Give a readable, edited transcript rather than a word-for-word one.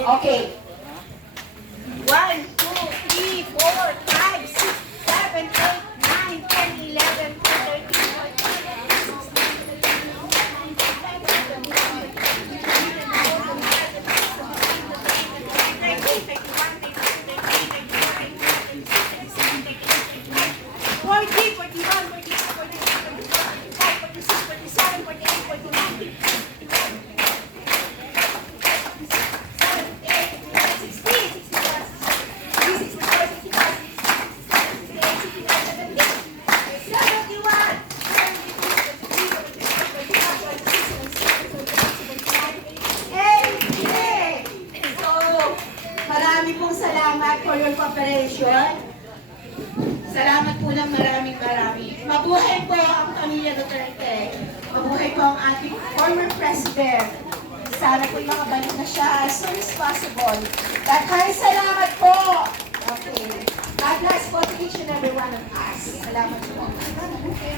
Okay. 1, 2, 3, 4, 5, 6, 7, 8, 9, 10, 11, 12, 13, marami pong salamat for your cooperation. Salamat po ng maraming. Mabuhay po ang pamilya Duterte. Mabuhay po ang ating former president. Sana po makabalik na siya as soon as possible. Daghang salamat po. Okay. God bless po to each and every one of us. Salamat po.